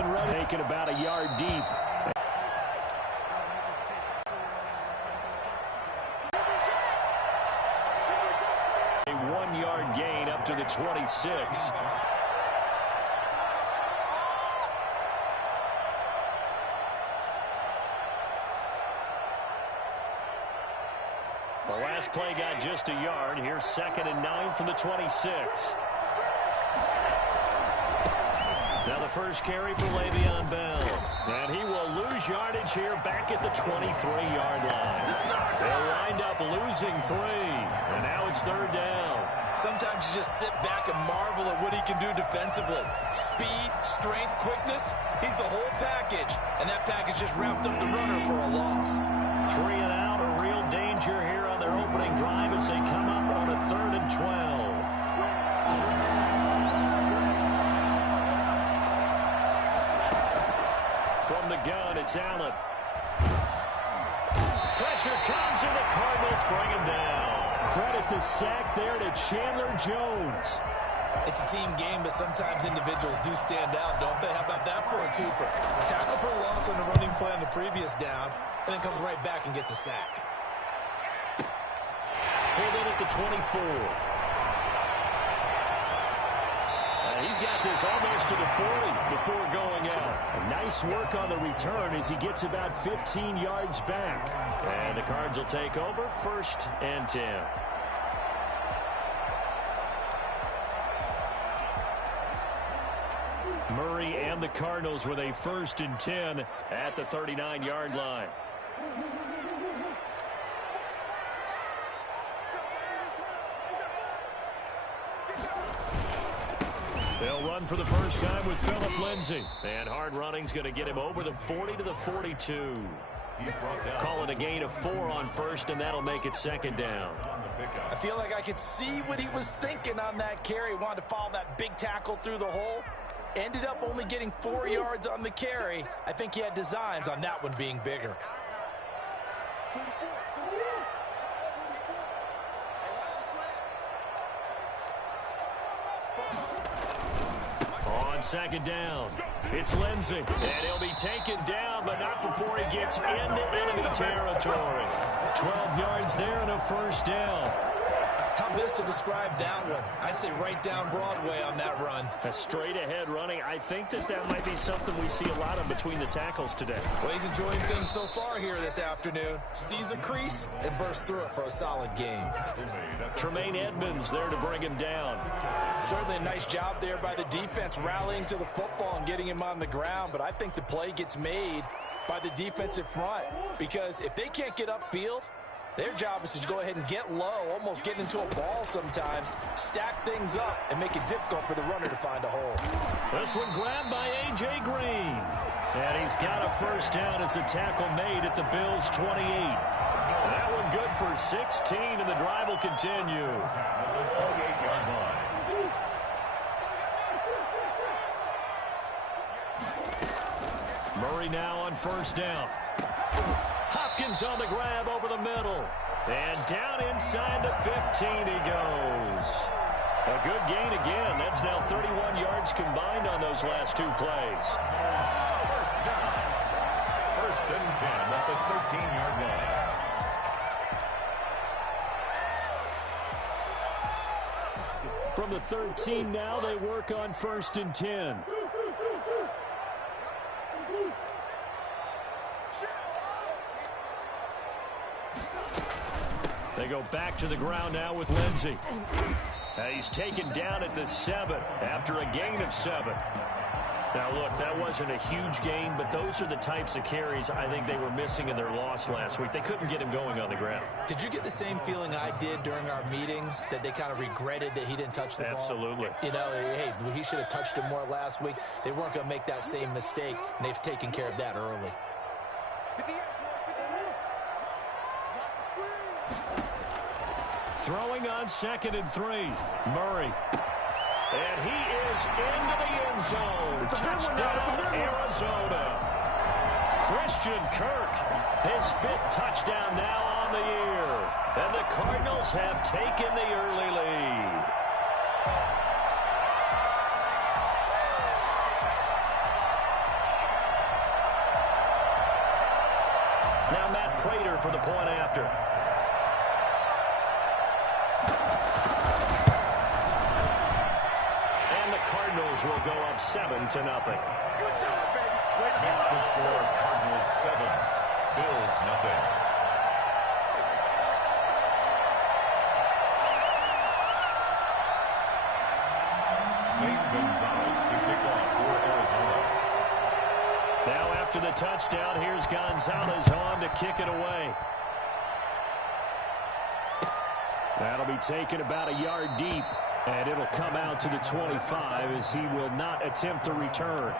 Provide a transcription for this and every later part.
and ready. Taking about a yard deep. A 1-yard gain up to the 26. The last play got just a yard. Here's 2nd and 9 from the 26. Now the first carry for Le'Veon Bell. And he will lose yardage here back at the 23-yard line. They'll wind up losing 3. And now it's 3rd down. Sometimes you just sit back and marvel at what he can do defensively. Speed, strength, quickness. He's the whole package. And that package just wrapped up the runner for a loss. 3 and out, a real danger here on their opening drive as they come up on a 3rd and 12. From the gun, it's Allen. Pressure comes, and the Cardinals bring him down. Credit the sack there to Chandler Jones. It's a team game, but sometimes individuals do stand out, don't they? How about that for a twofer? Tackle for a loss on the running play on the previous down, and then comes right back and gets a sack. Pulled in at the 24. He's got this almost to the 40 before going out. Nice work on the return as he gets about 15 yards back. And the Cards will take over 1st and 10. Murray and the Cardinals with a 1st and 10 at the 39-yard line. They'll run for the first time with Phillip Lindsay. And hard running's going to get him over the 40 to the 42. Call it a gain of 4 on 1st, and that'll make it 2nd down. I feel like I could see what he was thinking on that carry. Wanted to follow that big tackle through the hole. Ended up only getting 4 yards on the carry. I think he had designs on that one being bigger. On 2nd down, it's Lindsay. And he'll be taken down, but not before he gets into enemy territory. 12 yards there and a 1st down. How best to describe that one? I'd say right down Broadway on that run. A straight-ahead running. I think that might be something we see a lot of between the tackles today. Well, he's enjoying things so far here this afternoon. Sees a crease and bursts through it for a solid game. Tremaine Edmonds there to bring him down. Certainly a nice job there by the defense rallying to the football and getting him on the ground, but I think the play gets made by the defensive front because if they can't get upfield, their job is to go ahead and get low, almost get into a ball sometimes, stack things up, and make it difficult for the runner to find a hole. This one grabbed by A.J. Green. And he's got a 1st down as a tackle made at the Bills' 28. That one good for 16, and the drive will continue. Murray now on 1st down. Hopkins on the grab over the middle. And down inside the 15 he goes. A good gain again. That's now 31 yards combined on those last 2 plays. 1st and 10 at the 13-yard line. From the 13 now, they work on 1st and 10. They go back to the ground now with Lindsay. He's taken down at the 7 after a gain of 7. Now, look, that wasn't a huge gain, but those are the types of carries I think they were missing in their loss last week. They couldn't get him going on the ground. Did you get the same feeling I did during our meetings, that they kind of regretted that he didn't touch the ball? Absolutely. You know, hey, he should have touched him more last week. They weren't going to make that same mistake, and they've taken care of that early. Throwing on 2nd and 3. Murray. And he is into the end zone. Touchdown, Arizona. Christian Kirk, his 5th touchdown now on the year. And the Cardinals have taken the early lead. Now Matt Prater for the point after. And the Cardinals will go up 7-0. Good job, baby. Makes the score Cardinals 7, Bills nothing. St. Gonzalez to kick off for Arizona. Now after the touchdown, here's Gonzalez on to kick it away. That'll be taken about a yard deep, and it'll come out to the 25 as he will not attempt to return.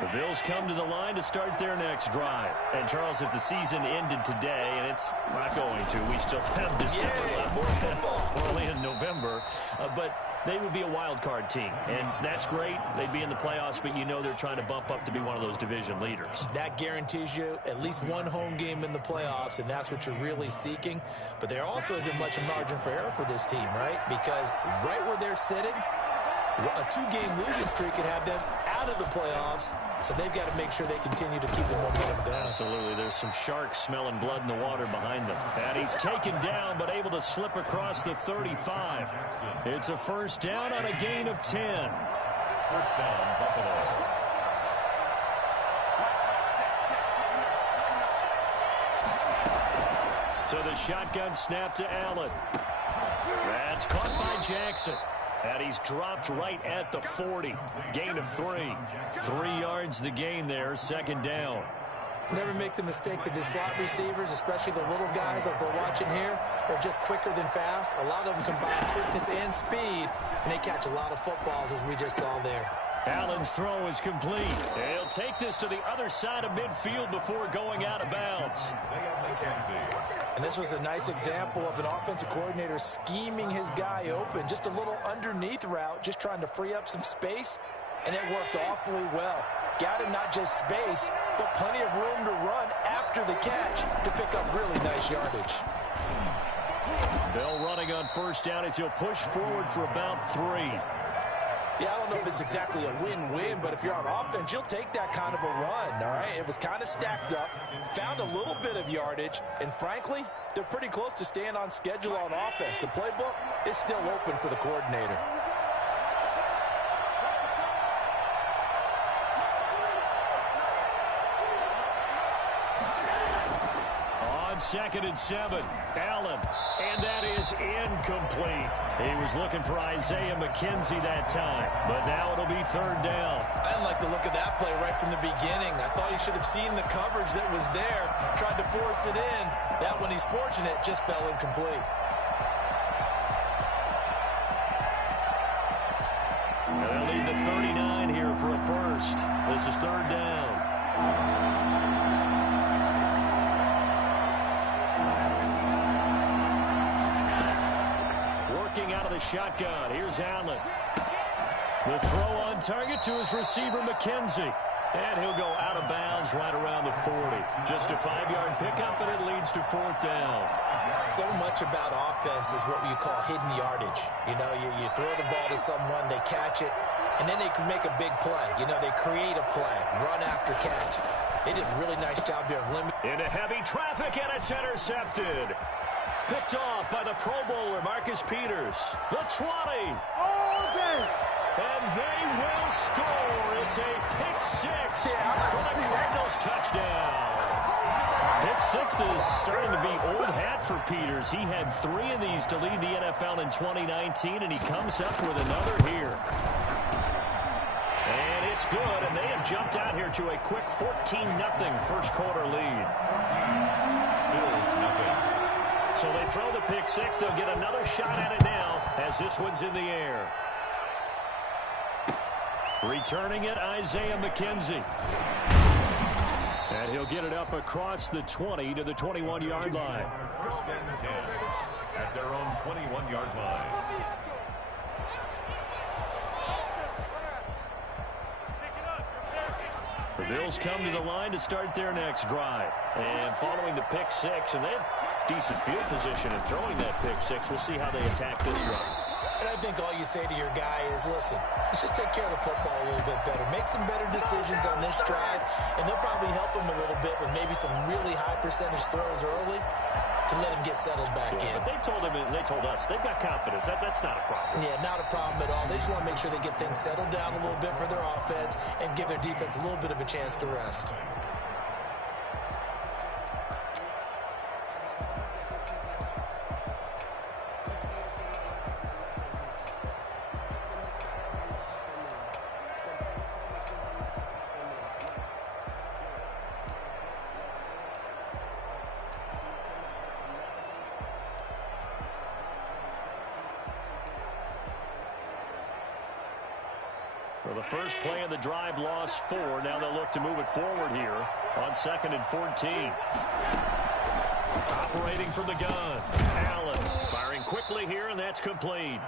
The Bills come to the line to start their next drive. And, Charles, if the season ended today, and it's not going to, we still have December left. We're only in November. But they would be a wild card team. And that's great. They'd be in the playoffs, but you know they're trying to bump up to be one of those division leaders. That guarantees you at least one home game in the playoffs, and that's what you're really seeking. But there also isn't much margin for error for this team, right? Because right where they're sitting, a two-game losing streak could have them out of the playoffs, so they've got to make sure they continue to keep the momentum going. Absolutely. There's some sharks smelling blood in the water behind them. And he's taken down, but able to slip across the 35. It's a first down on a gain of 10. First down, Buffalo. So the shotgun snap to Allen. That's caught by Jackson. And he's dropped right at the 40. Gain of 3. 3 yards the gain there, second down. Never make the mistake that the slot receivers, especially the little guys like we're watching here, are just quicker than fast. A lot of them combine quickness and speed, and they catch a lot of footballs, as we just saw there. Allen's throw is complete. He'll take this to the other side of midfield before going out of bounds. And this was a nice example of an offensive coordinator scheming his guy open. Just a little underneath route, just trying to free up some space, and it worked awfully well. Got him not just space, but plenty of room to run after the catch to pick up really nice yardage. Bell running on first down as he'll push forward for about 3. Yeah, I don't know if it's exactly a win-win, but if you're on offense, you'll take that kind of a run, all right? It was kind of stacked up, found a little bit of yardage, and frankly, they're pretty close to staying on schedule on offense. The playbook is still open for the coordinator. On 2nd and 7, Allen. And that is incomplete. He was looking for Isaiah McKenzie that time, but now it'll be 3rd down. I didn't like the look of that play right from the beginning. I thought he should have seen the coverage that was there, tried to force it in. That one, he's fortunate, just fell incomplete. And they'll lead the 39 here for a first. This is 3rd down. Out of the shotgun. Here's Allen. The throw on target to his receiver, McKenzie. And he'll go out of bounds right around the 40. Just a 5-yard pickup, and it leads to 4th down. So much about offense is what you call hidden yardage. You know, you throw the ball to someone, they catch it, and then they can make a big play. You know, they create a play, run after catch. They did a really nice job there of limiting. Into heavy traffic, and it's intercepted. Picked off by the Pro Bowler, Marcus Peters. The 20. All day. And they will score. It's a pick 6 for the Cardinals touchdown. Pick 6 is starting to be old hat for Peters. He had 3 of these to lead the NFL in 2019, and he comes up with another here. And it's good, and they have jumped out here to a quick 14-0 first quarter lead. Bills nothing. So they throw the pick 6. They'll get another shot at it now as this one's in the air. Returning it, Isaiah McKenzie. And he'll get it up across the 20 to the 21-yard line. First and 10. at their own 21-yard line. The Bills come to the line to start their next drive. And following the pick six, and they had decent field position in throwing that pick six. We'll see how they attack this run. And I think all you say to your guy is, listen, let's just take care of the football a little bit better. Make some better decisions on this drive, and they'll probably help him a little bit with maybe some really high percentage throws early to let him get settled back in. But they told him, and they told us, they've got confidence. That's not a problem. Yeah, not a problem at all. They just want to make sure they get things settled down a little bit for their offense and give their defense a little bit of a chance to rest. For the first play of the drive, lost 4. Now they'll look to move it forward here on 2nd and 14. Operating from the gun. Allen firing quickly here, and that's complete.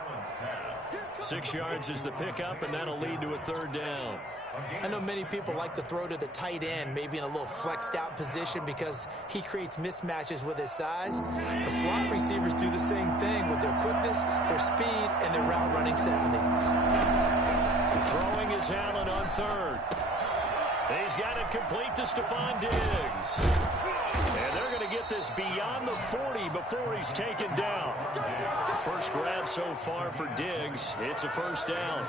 6 yards is the pickup, and that'll lead to a 3rd down. I know many people like to throw to the tight end, maybe in a little flexed out position because he creates mismatches with his size. The slot receivers do the same thing with their quickness, their speed, and their route running savvy. Throwing is Allen on 3rd. He's got it complete to Stephon Diggs. And they're going to get this beyond the 40 before he's taken down. First grab so far for Diggs. It's a 1st down.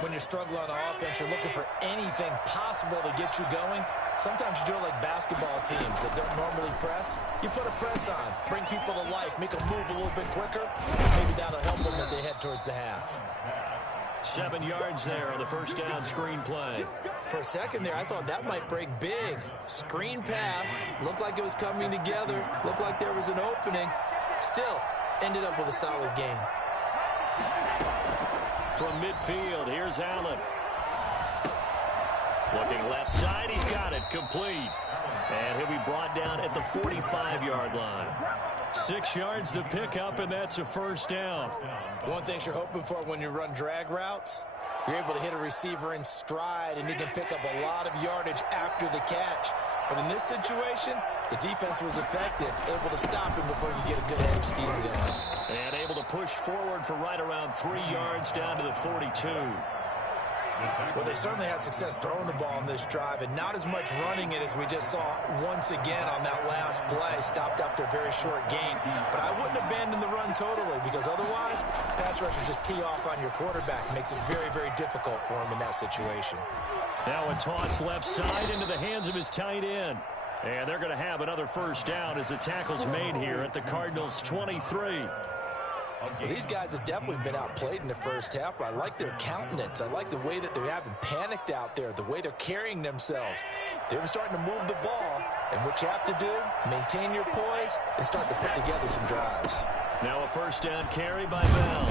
When you're struggling on offense, you're looking for anything possible to get you going. Sometimes you do it like basketball teams that don't normally press. You put a press on, bring people to life, make them move a little bit quicker. Maybe that'll help them as they head towards the half. 7 yards there on the 1st down screen play. For a second there, I thought that might break big. Screen pass. Looked like it was coming together. Looked like there was an opening. Still, ended up with a solid gain. From midfield, here's Allen. Looking left side, he's got it. Complete. And he'll be brought down at the 45-yard line. 6 yards the pickup, and that's a 1st down. One thing you're hoping for when you run drag routes, you're able to hit a receiver in stride, and he can pick up a lot of yardage after the catch. But in this situation, the defense was effective, able to stop him before you get a good edge scheme going. And able to push forward for right around 3 yards down to the 42. Well, they certainly had success throwing the ball on this drive, and not as much running it as we just saw once again on that last play. Stopped after a very short gain. But I wouldn't abandon the run totally, because otherwise, pass rushers just tee off on your quarterback. Makes it very, very difficult for him in that situation. Now a toss left side into the hands of his tight end. And they're going to have another 1st down as the tackle's made here at the Cardinals' 23. Well, these guys have definitely been outplayed in the first half. I like their countenance. I like the way that they haven't panicked out there, the way they're carrying themselves. They're starting to move the ball, and what you have to do, maintain your poise and start to put together some drives. Now a 1st down carry by Bell.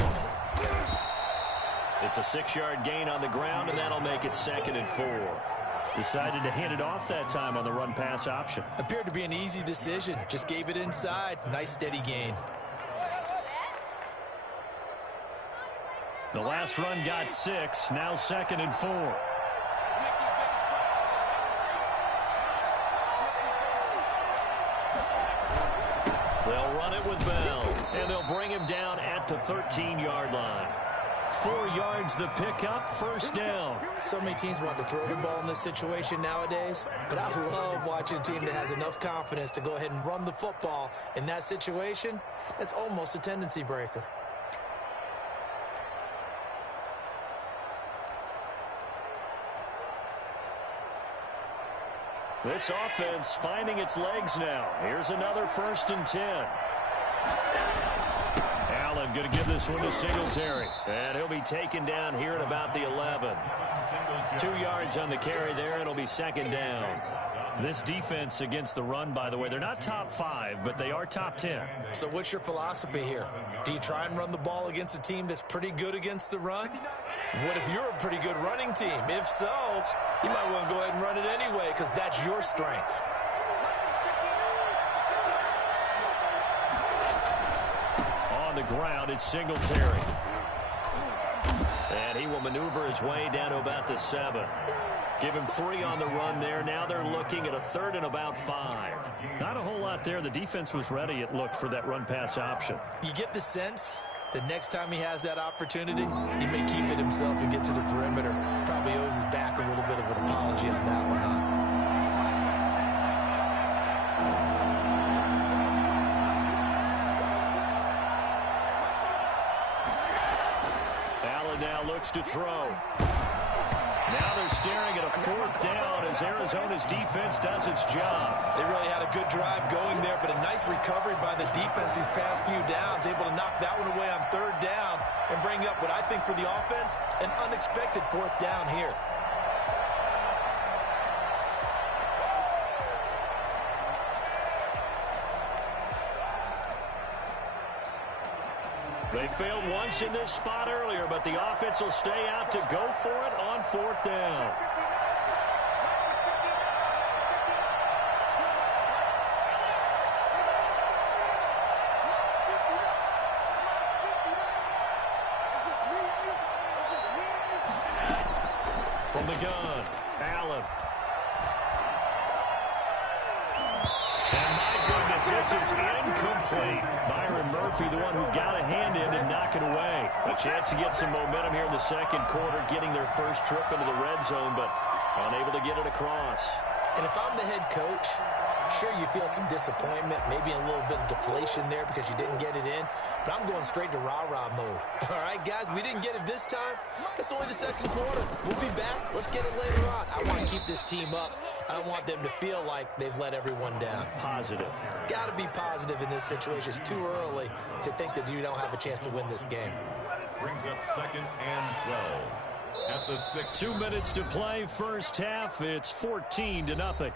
It's a 6-yard gain on the ground, and that'll make it 2nd and 4. Decided to hand it off that time on the run-pass option. Appeared to be an easy decision. Just gave it inside. Nice, steady gain. The last run got 6. Now 2nd and 4. They'll run it with Bell, and they'll bring him down at the 13-yard line. 4 yards the pickup, 1st down. So many teams want to throw the ball in this situation nowadays, but I love watching a team that has enough confidence to go ahead and run the football. In that situation, that's almost a tendency breaker. This offense finding its legs now. Here's another 1st and 10. Allen going to give this one to Singletary. And he'll be taken down here at about the 11. 2 yards on the carry there. It'll be 2nd down. This defense against the run, by the way, they're not top 5, but they are top 10. So what's your philosophy here? Do you try and run the ball against a team that's pretty good against the run? What if you're a pretty good running team? If so, you might want to go ahead and run it anyway because that's your strength. on the ground. It's Singletary. And he will maneuver his way down to about the 7. Give him 3 on the run there. Now they're looking at a 3rd and about 5. Not a whole lot there. The defense was ready, it looked, for that run-pass option. You get the sense that next time he has that opportunity, he may keep it himself and get to the perimeter. Probably owes his back a little bit of an apology on that one, huh? Allen now looks to throw. Now they're staring at a 4th down as Arizona's defense does its job. They really had a good drive going there, but a nice recovery by the defense these past few downs, able to knock that one away on 3rd down and bring up what I think for the offense, an unexpected 4th down here. They failed once in this spot earlier, but the offense will stay out to go for it on 4th down. From the gun, Allen. And my goodness, this is incomplete. Byron Murphy, the one who got a hand in and knock it away. A chance to get some momentum here in the 2nd quarter, getting their first trip into the red zone, but unable to get it across. And if I'm the head coach, sure, you feel some disappointment, maybe a little bit of deflation there because you didn't get it in, but I'm going straight to rah-rah mode. All right, guys, we didn't get it this time. It's only the 2nd quarter. We'll be back. Let's get it later on. I want to keep this team up. I don't want them to feel like they've let everyone down. Positive. Got to be positive in this situation. It's too early to think that you don't have a chance to win this game. Brings up 2nd and 12 at the 6. 2 minutes to play, first half. It's 14-0.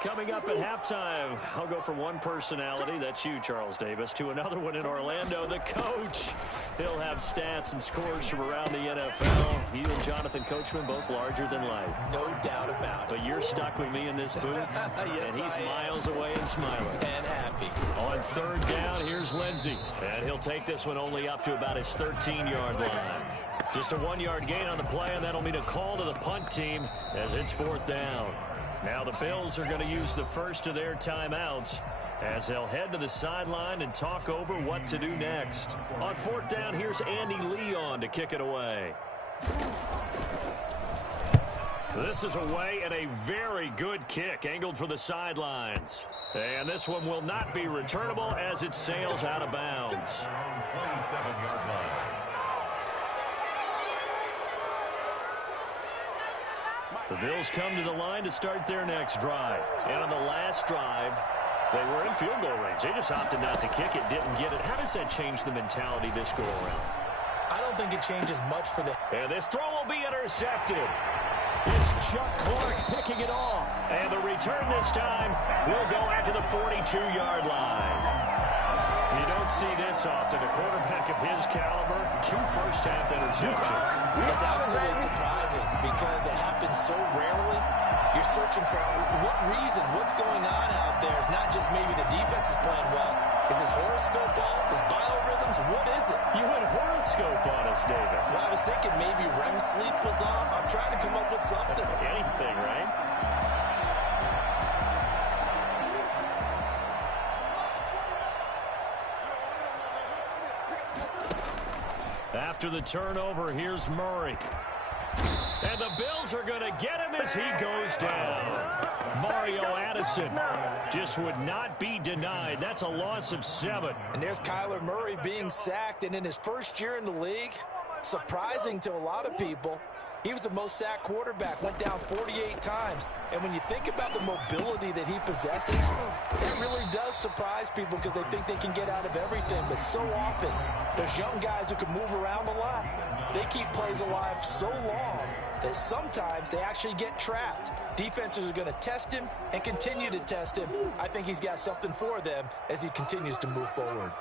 Coming up at halftime, I'll go from one personality, that's you, Charles Davis, to another one in Orlando, the coach. He'll have stats and scores from around the NFL. You and Jonathan Coachman, both larger than life. No doubt about it. But you're stuck with me in this booth, yes, and he's miles away and smiling. And happy. On 3rd down, here's Lindsey. And he'll take this one only up to about his 13-yard line. Just a 1-yard gain on the play, and that'll mean a call to the punt team as it's 4th down. Now the Bills are going to use the first of their timeouts as they'll head to the sideline and talk over what to do next. On 4th down, here's Andy Leon to kick it away. This is away and a very good kick, angled for the sidelines. And this one will not be returnable as it sails out of bounds. 27-yard line. The Bills come to the line to start their next drive. And on the last drive, they were in field goal range. They just opted not to kick it, didn't get it. How does that change the mentality this go around? I don't think it changes much for the... And this throw will be intercepted. It's Chuck Clark picking it off. And the return this time will go out to the 42-yard line. You don't see this often. A quarterback of his caliber, 2 first-half interceptions. It's absolutely surprising because it happens so rarely. You're searching for what reason, what's going on out there. It's not just maybe the defense is playing well. Is his horoscope off? His biorhythms? What is it? You had horoscope on us, David. Well, I was thinking maybe REM sleep was off. I'm trying to come up with something. Anything, right? After the turnover, here's Murray. And the Bills are going to get him as he goes down. Mario Addison just would not be denied. That's a loss of 7. And there's Kyler Murray being sacked, and in his first year in the league, surprising to a lot of people, he was the most sacked quarterback, went down 48 times. And when you think about the mobility that he possesses, that really does surprise people because they think they can get out of everything. But so often, there's young guys who can move around a lot. They keep plays alive so long that sometimes they actually get trapped. Defenses are going to test him and continue to test him. I think he's got something for them as he continues to move forward.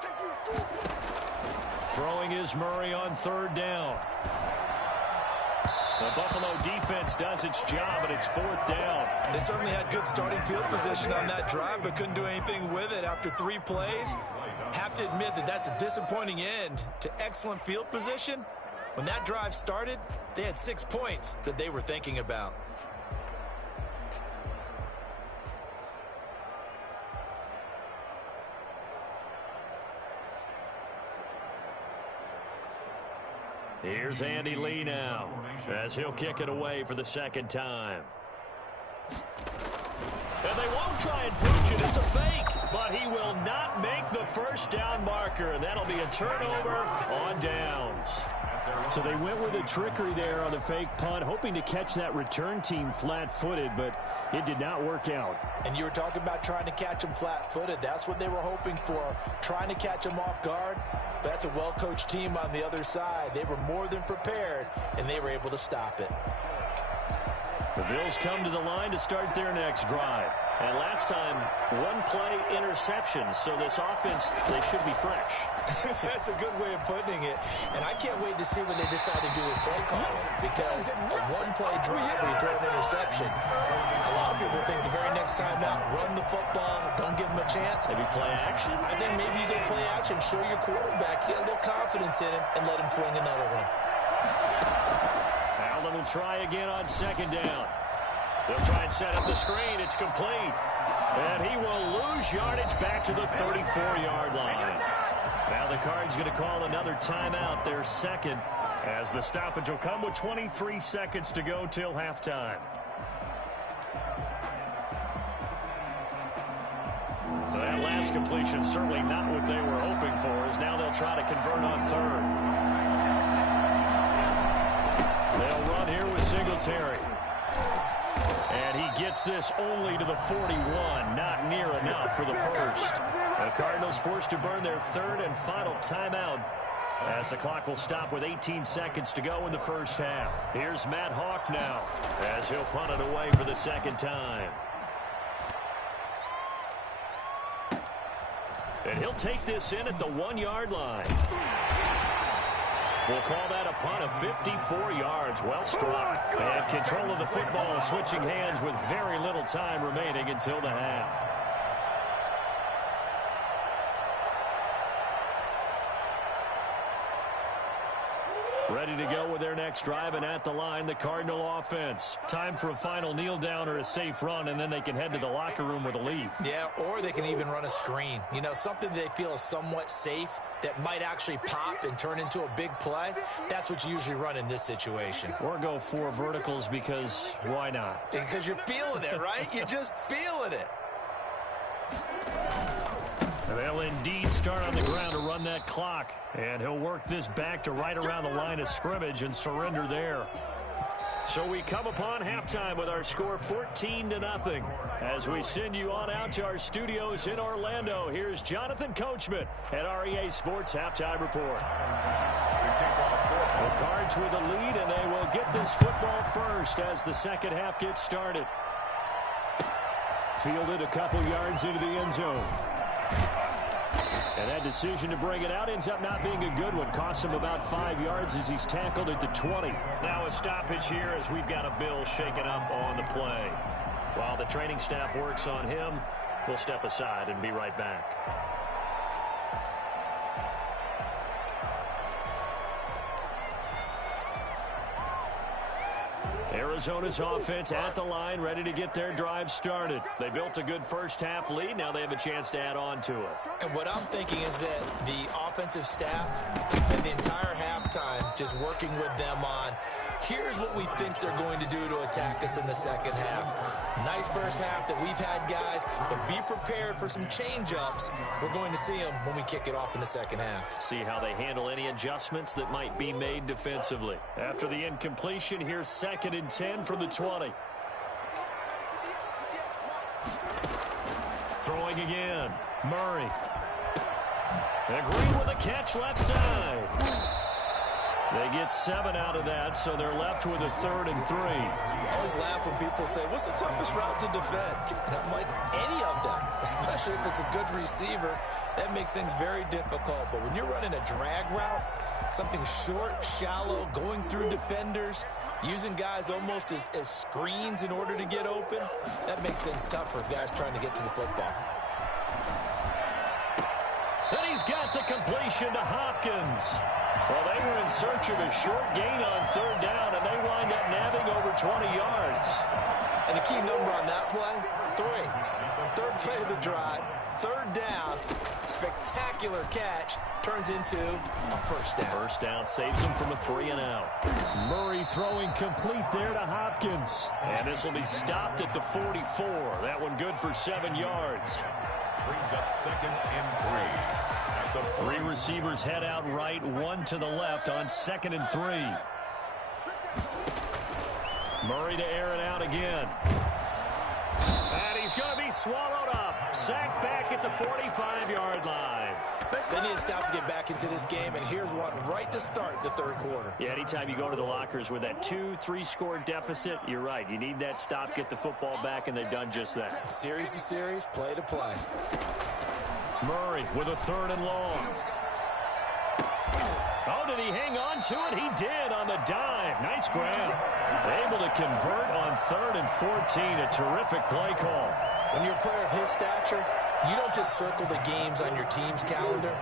Throwing is Murray on 3rd down. The Buffalo defense does its job, and it's 4th down. They certainly had good starting field position on that drive, but couldn't do anything with it after 3 plays. Have to admit that that's a disappointing end to excellent field position. When that drive started, they had 6 points that they were thinking about. Here's Andy Lee now as he'll kick it away for the 2nd time. And they won't try and preach it. It's a fake, but he will not make the 1st down marker, and that'll be a turnover on downs. So they went with a trickery there on the fake punt, hoping to catch that return team flat-footed, but it did not work out. And you were talking about trying to catch them flat-footed. That's what they were hoping for, trying to catch them off guard. But that's a well-coached team on the other side. They were more than prepared, and they were able to stop it. The Bills come to the line to start their next drive. And last time, 1-play interception, so this offense, they should be fresh. That's a good way of putting it. And I can't wait to see what they decide to do with play calling, because a 1-play drive where you throw an interception, a lot of people think the very next time out, run the football, don't give them a chance. Maybe play action. I think maybe you go play action, show your quarterback, get a little confidence in him, and let him fling another one. Allen will try again on 2nd down. They'll try and set up the screen. It's complete. And he will lose yardage back to the 34-yard line. Now the Cards going to call another timeout, their 2nd, as the stoppage will come with 23 seconds to go till halftime. That last completion certainly not what they were hoping for, as now they'll try to convert on 3rd. They'll run here with Singletary. And he gets this only to the 41, not near enough for the 1st. The Cardinals forced to burn their 3rd and final timeout, as the clock will stop with 18 seconds to go in the 1st half. Here's Matt Hawk now, as he'll punt it away for the 2nd time. And he'll take this in at the 1-yard line. We'll call that a punt of 54 yards. Well struck. And control of the football, switching hands with very little time remaining until the half. Ready to go with their next drive, and at the line, the Cardinal offense. Time for a final kneel down or a safe run, and then they can head to the locker room with a lead. Yeah, or they can even run a screen. You know, something they feel is somewhat safe that might actually pop and turn into a big play. That's what you usually run in this situation. Or go 4 verticals, because why not? Because you're feeling it, right? You're just feeling it. They'll indeed start on the ground to run that clock. And he'll work this back to right around the line of scrimmage and surrender there. So we come upon halftime with our score 14-0. As we send you on out to our studios in Orlando, here's Jonathan Coachman at REA Sports Halftime Report. The Cards with the lead, and they will get this football first as the 2nd half gets started. Fielded a couple yards into the end zone. And that decision to bring it out ends up not being a good one. Costs him about 5 yards as he's tackled at the 20. Now a stoppage here as we've got a Bill shaken up on the play. While the training staff works on him, we'll step aside and be right back. Arizona's offense at the line, ready to get their drive started. They built a good 1st half lead. Now they have a chance to add on to it. And what I'm thinking is that the offensive staff spent the entire halftime just working with them on, here's what we think they're going to do to attack us in the 2nd half. Nice 1st half that we've had, guys, but be prepared for some change-ups. We're going to see them when we kick it off in the 2nd half. See how they handle any adjustments that might be made defensively. After the incompletion, here's 2nd and 10 from the 20. Throwing again. Murray. And Green with a catch left side. They get 7 out of that, so they're left with a 3rd and 3. I always laugh when people say, what's the toughest route to defend? And I'm like, any of them, especially if it's a good receiver. That makes things very difficult. But when you're running a drag route, something short, shallow, going through defenders, using guys almost as screens in order to get open. That makes things tough for guys trying to get to the football. And he's got the completion to Hopkins. Well, they were in search of a short gain on third down, and they wind up nabbing over 20 yards. And a key number on that play, 3. Third play of the drive, third down, spectacular catch, turns into a first down. First down saves him from a 3-and-out. Murray throwing complete there to Hopkins. And this will be stopped at the 44. That one good for 7 yards. Brings up 2nd and 3. 3 receivers head out right, 1 to the left on 2nd and 3. Murray to air it out again. And he's going to be swallowed up. Sacked back at the 45-yard line. They need to stop to get back into this game, and here's one right to start the third quarter. Yeah, anytime you go to the lockers with that 2-3 score deficit, you're right. You need that stop, get the football back, and they've done just that. Series to series, play to play. Murray with a 3rd and long. Oh, did he hang on to it? He did on the dive. Nice grab. Able to convert on 3rd and 14. A terrific play call. When you're a player of his stature, you don't just circle the games on your team's calendar.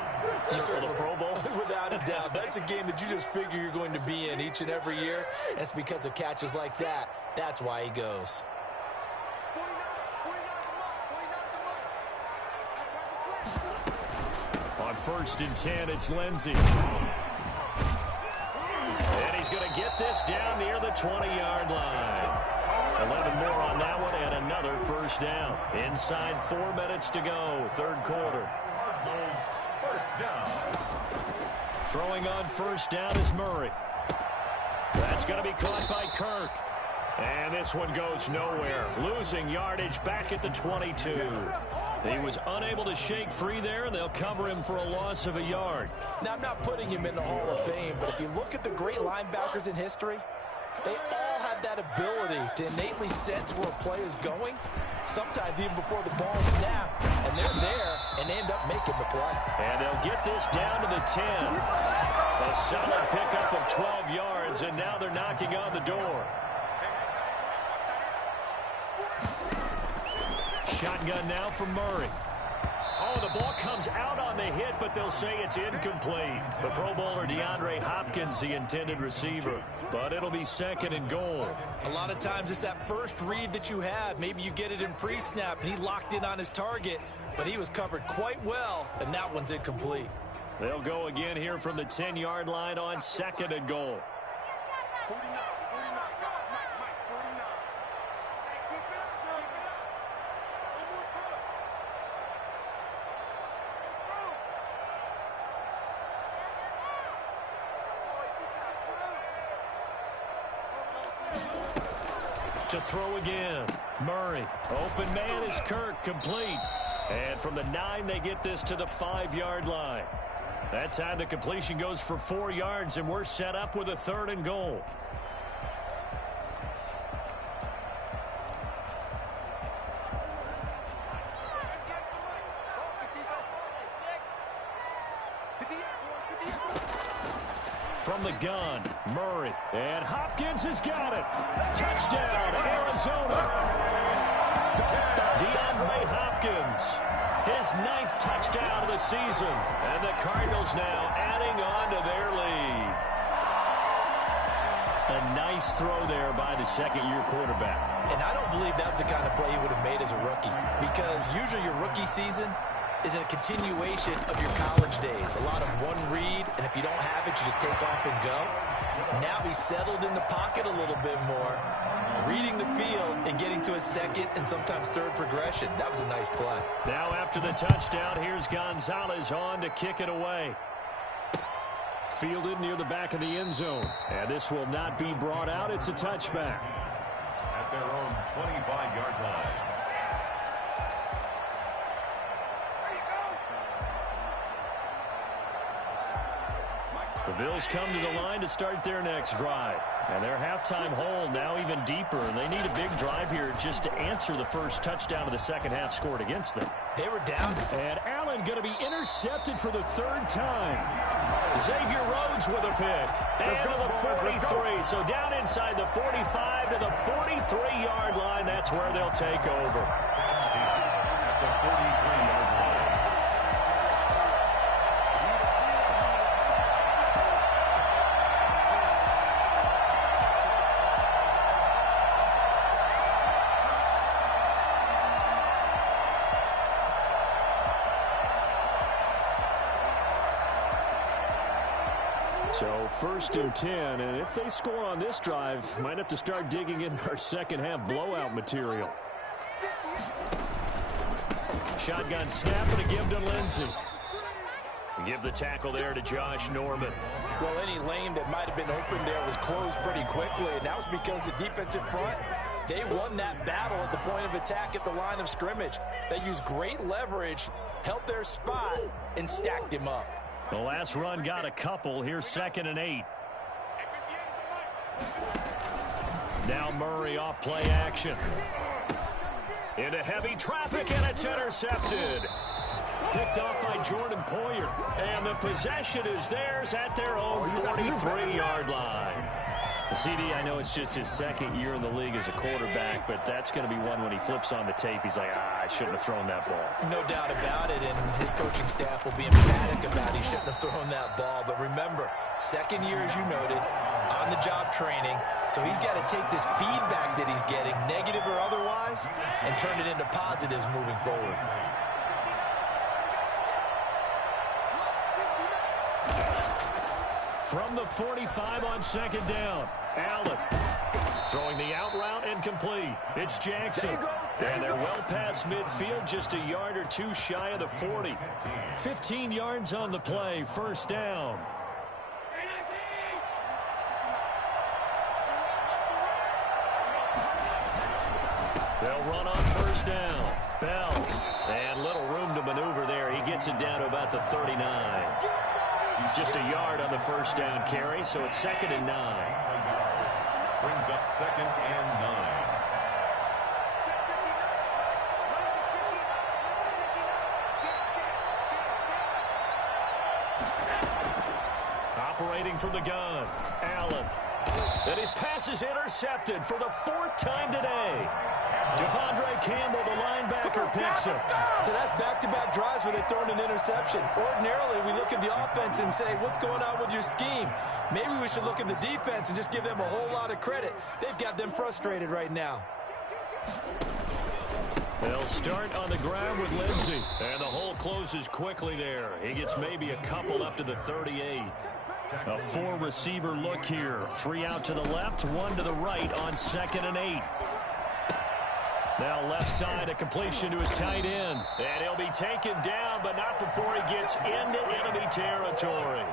You circle the Pro Bowl? Without a doubt. That's a game that you just figure you're going to be in each and every year. And it's because of catches like that. That's why he goes. On 1st and 10, it's Lindsey. And he's going to get this down near the 20-yard line. 11 more on that one, and another first down. Inside 4 minutes to go, third quarter. First down. Throwing on first down is Murray. That's going to be caught by Kirk. And this one goes nowhere. Losing yardage back at the 22. He was unable to shake free there, and they'll cover him for a loss of a yard. Now, I'm not putting him in the Hall of Fame, but if you look at the great linebackers in history, they all have that ability to innately sense where a play is going, sometimes even before the ball snapped, and they're there and end up making the play. And they'll get this down to the 10. A solid pickup of 12 yards, and now they're knocking on the door. Shotgun now from Murray. Oh, the ball comes out on the hit, but they'll say it's incomplete. The Pro Bowler DeAndre Hopkins, the intended receiver. But it'll be 2nd and goal. A lot of times it's that first read that you have. Maybe you get it in pre-snap, and he locked in on his target, but he was covered quite well, and that one's incomplete. They'll go again here from the 10-yard line on 2nd and goal. To throw again. Murray. Open man is Kirk. Complete. And from the 9, they get this to the 5-yard line. That time the completion goes for 4 yards, and we're set up with a 3rd and goal. From the gun, Murray. And Hopkins has got it. Touchdown, Arizona. DeAndre Hopkins. His 9th touchdown of the season. And the Cardinals now adding on to their lead. A nice throw there by the 2nd-year quarterback. And I don't believe that was the kind of play he would have made as a rookie. Because usually your rookie season is a continuation of your college days. A lot of one read, and if you don't have it, you just take off and go. Now he's settled in the pocket a little bit more, reading the field and getting to his 2nd and sometimes 3rd progression. That was a nice play. Now after the touchdown, here's Gonzalez on to kick it away. Fielded near the back of the end zone. And this will not be brought out. It's a touchback. At their own 25-yard line. The Bills come to the line to start their next drive. And their halftime hole now even deeper. And they need a big drive here just to answer the first touchdown of the second half scored against them. They were down. And Allen one going to be intercepted for the third time. Xavier Rhodes with a pick. And to the 43. So down inside the 45 to the 43-yard line. That's where they'll take over. At the 43-yard line. So 1st and 10, and if they score on this drive, might have to start digging in our second half blowout material. Shotgun snap and a give to Lindsey. Give the tackle there to Josh Norman. Well, any lane that might have been open there was closed pretty quickly, and that was because the defensive front, they won that battle at the point of attack at the line of scrimmage. They used great leverage, held their spot, and stacked him up. The last run got a couple. Here's 2nd and 8. Now Murray off play action. Into heavy traffic, and it's intercepted. Picked off by Jordan Poyer. And the possession is theirs at their own 43-yard line. CD, I know it's just his second year in the league as a quarterback, but that's going to be one when he flips on the tape. He's like, I shouldn't have thrown that ball. No doubt about it, and his coaching staff will be emphatic about he shouldn't have thrown that ball. But remember, second year, as you noted, on-the-job training, so he's got to take this feedback that he's getting, negative or otherwise, and turn it into positives moving forward. From the 45 on 2nd down, Allen throwing the out route incomplete. It's Jackson. And they're well past midfield, just a yard or two shy of the 40. 15 yards on the play, 1st down. They'll run on 1st down. Bell. And little room to maneuver there. He gets it down to about the 39. Just a yard on the 1st down carry, so it's 2nd and 9. Brings up 2nd and 9. Operating from the gun, Allen. And his pass is intercepted for the 4th time today. Devondre Campbell, the linebacker, picks him. So that's back-to-back drives where they've thrown an interception. Ordinarily, we look at the offense and say, what's going on with your scheme? Maybe we should look at the defense and just give them a whole lot of credit. They've got them frustrated right now. They'll start on the ground with Lindsey. And the hole closes quickly there. He gets maybe a couple up to the 38. A 4-receiver look here. 3 out to the left, 1 to the right on 2nd and 8. Now left side, a completion to his tight end. And he'll be taken down, but not before he gets into enemy territory.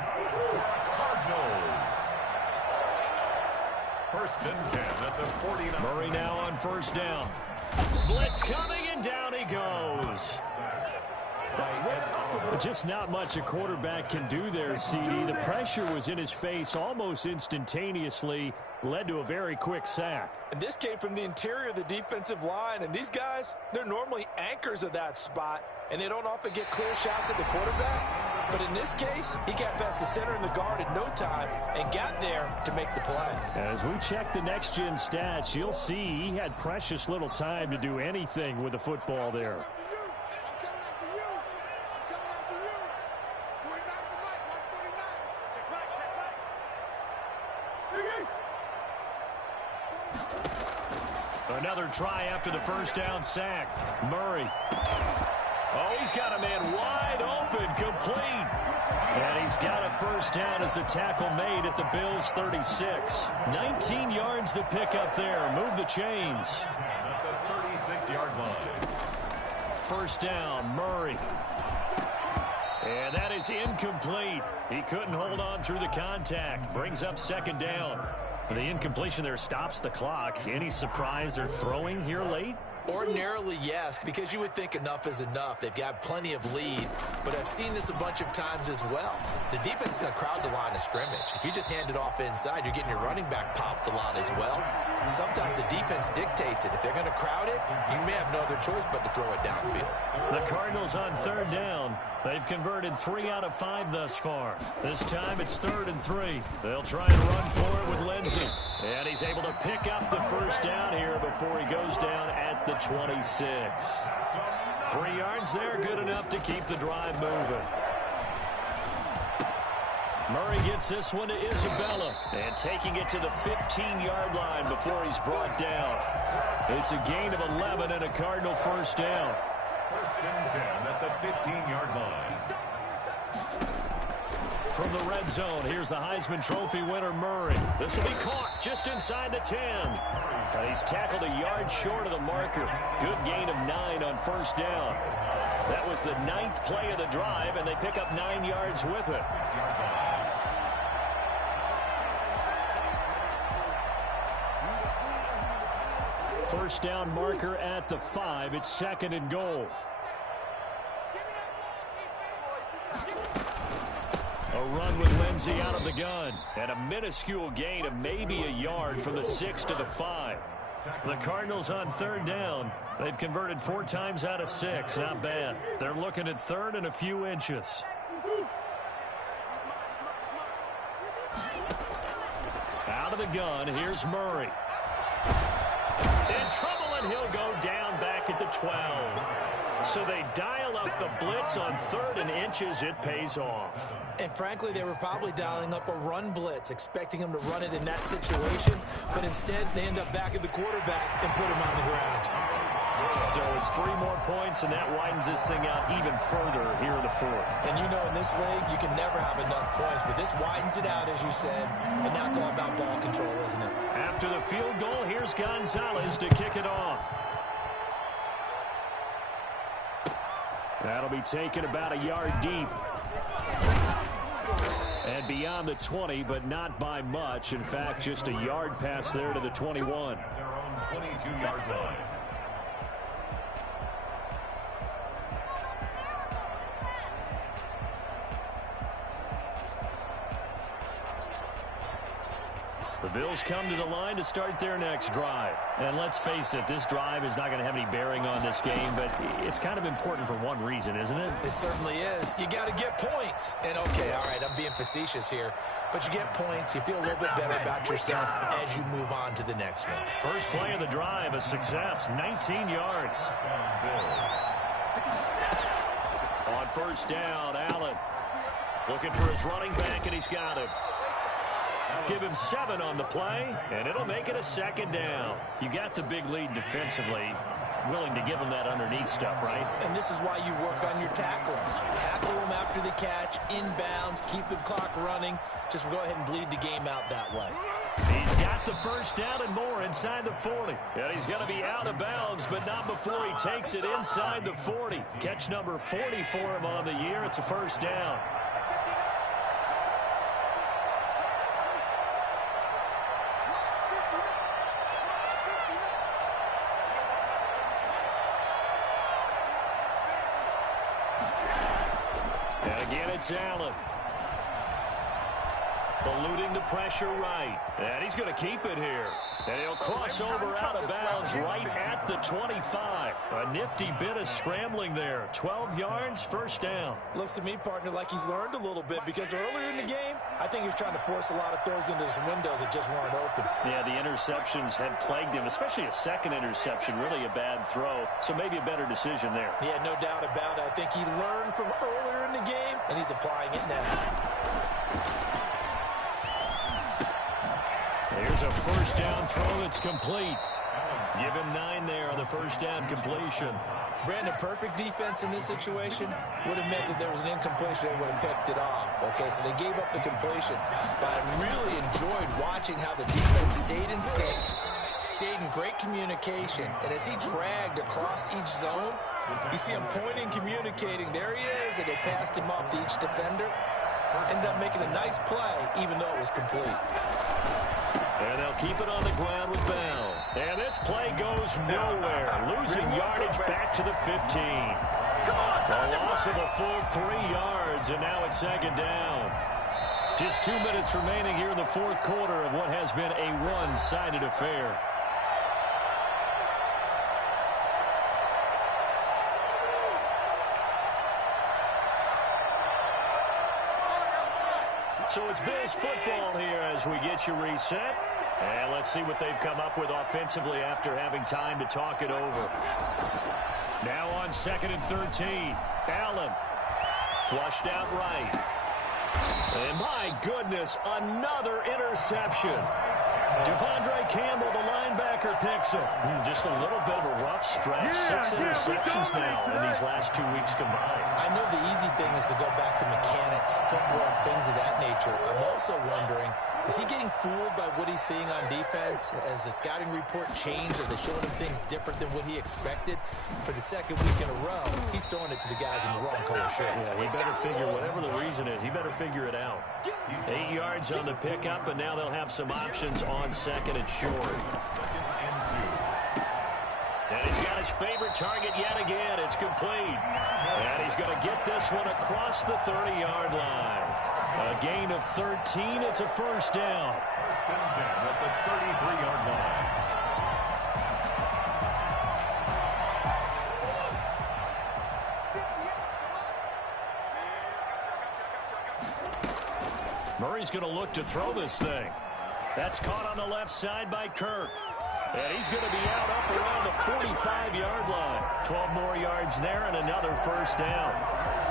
Cardinals. 1st and 10 at the 49. Murray now on 1st down. Blitz coming, and down he goes. Just not much a quarterback can do there, CD. The pressure was in his face almost instantaneously, led to a very quick sack. And this came from the interior of the defensive line, and these guys, they're normally anchors of that spot, and they don't often get clear shots at the quarterback. But in this case, he got past the center and the guard in no time and got there to make the play. As we check the next-gen stats, you'll see he had precious little time to do anything with the football there. Another try after the 1st down sack. Murray. Oh, he's got a man wide open, complete. And he's got a 1st down as a tackle made at the Bills' 36. 19 yards to pick up there. Move the chains. At the 36-yard line. 1st down, Murray. And that is incomplete. He couldn't hold on through the contact. Brings up 2nd down. The incompletion there stops the clock. Any surprise they're throwing here late? Ordinarily, yes, because you would think enough is enough. They've got plenty of lead, but I've seen this a bunch of times as well. The defense is going to crowd the line of scrimmage. If you just hand it off inside, you're getting your running back popped a lot as well. Sometimes the defense dictates it. If they're going to crowd it, you may have no other choice but to throw it downfield. The Cardinals on third down. They've converted 3 out of 5 thus far. This time it's 3rd and 3. They'll try and run for it with Lindsey. And he's able to pick up the first down here before he goes down at the 26. 3 yards there, good enough to keep the drive moving. Murray gets this one to Isabella. And taking it to the 15-yard line before he's brought down. It's a gain of 11 and a Cardinal first down. 1st and 10 at the 15-yard line. From the red zone, here's the Heisman Trophy winner, Murray. This will be caught just inside the 10. He's tackled a yard short of the marker. Good gain of 9 on first down. That was the 9th play of the drive, and they pick up 9 yards with it. First down marker at the 5. It's 2nd and goal. A run with Lindsey out of the gun. And a minuscule gain of maybe a yard from the 6 to the 5. The Cardinals on third down. They've converted 4 times out of 6. Not bad. They're looking at 3rd and a few inches. Out of the gun, here's Murray. In trouble, and he'll go down back at the 12. So they dial up the blitz on 3rd and inches. It pays off. And frankly, they were probably dialing up a run blitz, expecting him to run it in that situation. But instead, they end up back at the quarterback and put him on the ground. So it's 3 more points, and that widens this thing out even further here in the 4th. And you know, in this league, you can never have enough points. But this widens it out, as you said. And now it's all about ball control, isn't it? After the field goal, here's Gonzalez to kick it off. That'll be taken about a yard deep. And beyond the 20, but not by much. In fact, just a yard pass there to the 21. Their own 22-yard line. The Bills come to the line to start their next drive. And let's face it, this drive is not going to have any bearing on this game, but it's kind of important for one reason, isn't it? It certainly is. You got to get points. And, okay, all right, I'm being facetious here. But you get points, you feel a little bit better about yourself as you move on to the next one. First play of the drive, a success, 19 yards. On first down, Allen looking for his running back, and he's got him. Give him 7 on the play, and it'll make it a 2nd down. You got the big lead defensively. Willing to give him that underneath stuff, right? And this is why you work on your tackling. Tackle him after the catch, inbounds, keep the clock running. Just go ahead and bleed the game out that way. He's got the first down and more inside the 40. And he's going to be out of bounds, but not before he takes it inside the 40. Catch number 40 for him on the year. It's a first down. It's Allen. Eluding the pressure right. And he's going to keep it here. And he'll cross over out of bounds right at the 25. A nifty bit of scrambling there. 12 yards, first down. Looks to me, partner, like he's learned a little bit because earlier in the game, I think he was trying to force a lot of throws into some windows that just weren't open. Yeah, the interceptions had plagued him, especially a second interception, really a bad throw. So maybe a better decision there. Yeah, no doubt about it. I think he learned from earlier in the game, and he's applying it now. Here's a first down throw that's complete. Give him 9 there on the first down completion. Brandon, perfect defense in this situation would have meant that there was an incompletion and would have picked it off. Okay, so they gave up the completion. But I really enjoyed watching how the defense stayed in sync, stayed in great communication. And as he dragged across each zone, you see him pointing, communicating. There he is, and they passed him off to each defender. Ended up making a nice play, even though it was complete. And they'll keep it on the ground with Bell. And this play goes nowhere. Losing yardage back to the 15. A loss of a full 3 yards, and now it's second down. Just 2 minutes remaining here in the fourth quarter of what has been a one-sided affair. So it's Bills football here as we get you reset. And let's see what they've come up with offensively after having time to talk it over. Now on 2nd and 13. Allen flushed out right. And my goodness, another interception. Devondre Campbell, the linebacker, picks it. Just a little bit of a rough stretch. 6 interceptions now in these last 2 weeks combined. I know the easy thing is to go back to mechanics, footwork, things of that nature. I'm also wondering, is he getting fooled by what he's seeing on defense? Has the scouting report changed? Are they showing him things different than what he expected? For the second week in a row, he's throwing it to the guys in the wrong color shirts. Yeah, he better figure, whatever the reason is, he better figure it out. 8 yards on the pickup, and now they'll have some options on 2nd and short. And he's got his favorite target yet again. It's complete. And he's going to get this one across the 30-yard line. A gain of 13. It's a first down. 1st and 10 at the 33-yard line. Murray's going to look to throw this thing. That's caught on the left side by Kirk. And he's going to be out up around the 45-yard line. 12 more yards there and another first down.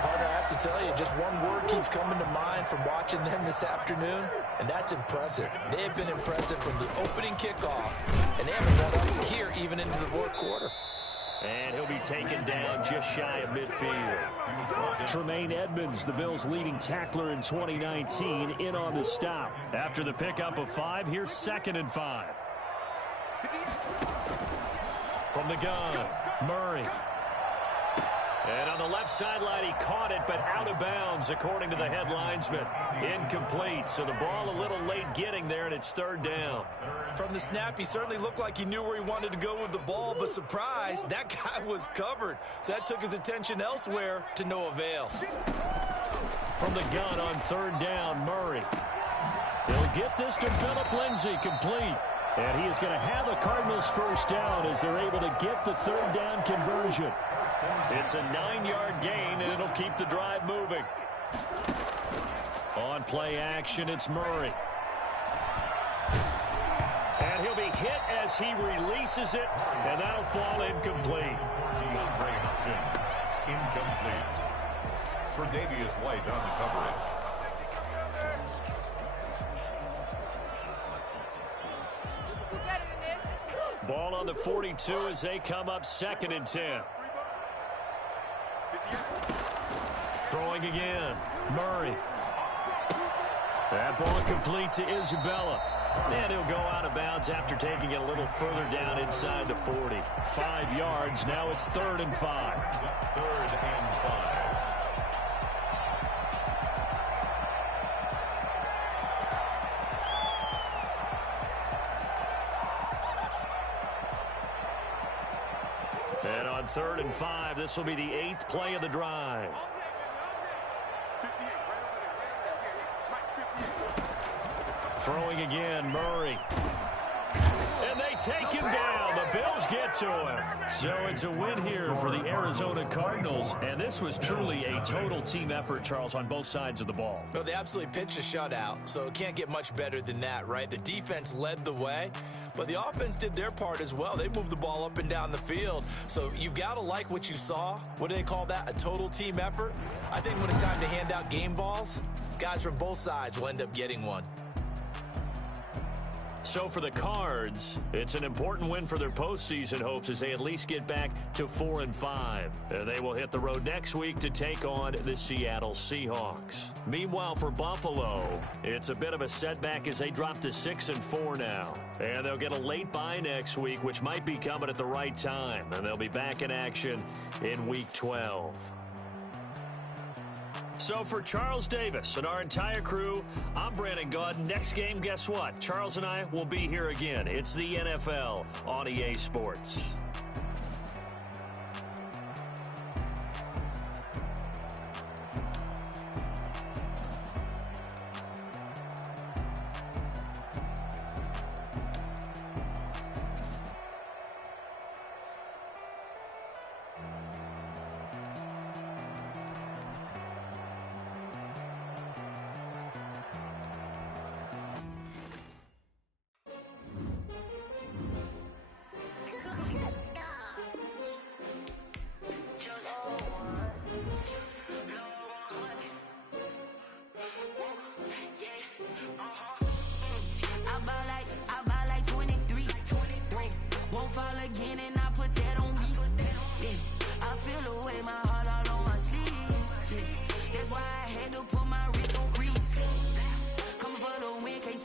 Partner, I have to tell you, just one word keeps coming to mind from watching them this afternoon, and that's impressive. They have been impressive from the opening kickoff, and they haven't let up here even into the fourth quarter. And he'll be taken down just shy of midfield. Tremaine Edmonds, the Bills' leading tackler in 2019, in on the stop. After the pickup of 5, here's 2nd and 5. From the gun, Murray. And on the left sideline, he caught it, but out of bounds, according to the head linesman. Incomplete, so the ball a little late getting there, and it's 3rd down. From the snap, he certainly looked like he knew where he wanted to go with the ball, but surprise, that guy was covered. So that took his attention elsewhere to no avail. From the gun on 3rd down, Murray. He'll get this to Phillip Lindsay, complete. And he is going to have the Cardinals first down as they're able to get the 3rd down conversion. It's a 9-yard gain, and it'll keep the drive moving. On play action, it's Murray. And he'll be hit as he releases it, and that'll fall incomplete. DeAndre Hopkins, incomplete. Tre'Davious White on the coverage. Ball on the 42 as they come up 2nd and 10. Throwing again, Murray. That ball complete to Isabella. And he'll go out of bounds after taking it a little further down inside the 40. 5 yards, now it's 3rd and 5. 3rd and 5. And on 3rd and 5, this will be the 8th play of the drive. Throwing again, Murray. And they take him down. The Bills get to him. So it's a win here for the Arizona Cardinals. And this was truly a total team effort, Charles, on both sides of the ball. Well, they absolutely pitched a shutout, so it can't get much better than that, right? The defense led the way, but the offense did their part as well. They moved the ball up and down the field. So you've got to like what you saw. What do they call that? A total team effort? I think when it's time to hand out game balls, guys from both sides will end up getting one. So for the Cards, it's an important win for their postseason hopes as they at least get back to 4-5. They will hit the road next week to take on the Seattle Seahawks. Meanwhile, for Buffalo, it's a bit of a setback as they drop to 6-4 now. And they'll get a late bye next week, which might be coming at the right time. And they'll be back in action in Week 12. So for Charles Davis and our entire crew, I'm Brandon Gaudin. Next game, guess what? Charles and I will be here again. It's the NFL on EA Sports.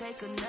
Take another